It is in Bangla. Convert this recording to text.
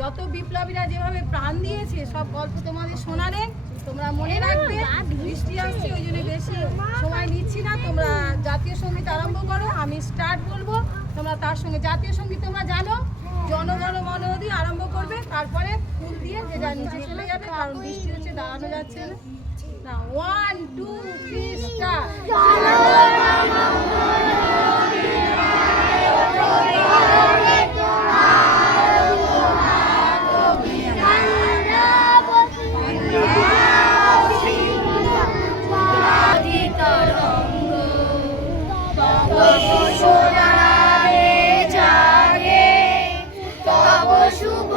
যত বিপ্লবীরা যেভাবে প্রাণ দিয়েছে সব গল্প তোমাদের শোনালে তোমরা মনে রাখবে। বৃষ্টি আসছে ওই জন্য বেশি সময় নিচ্ছি না, তোমরা জাতীয় সঙ্গীত আরম্ভ করো, আমি স্টার্ট বলবো, তোমরা তার সঙ্গে জাতীয় সঙ্গীত তোমরা জানো, জনগণ মন অধি আরম্ভ করবে, তারপরে ফুল দিয়ে যে যা নিচে চলে যাবে, কারণ বৃষ্টি হচ্ছে দাঁড়ানো যাচ্ছে না। 1 2 3 স্টার্ট। শুভ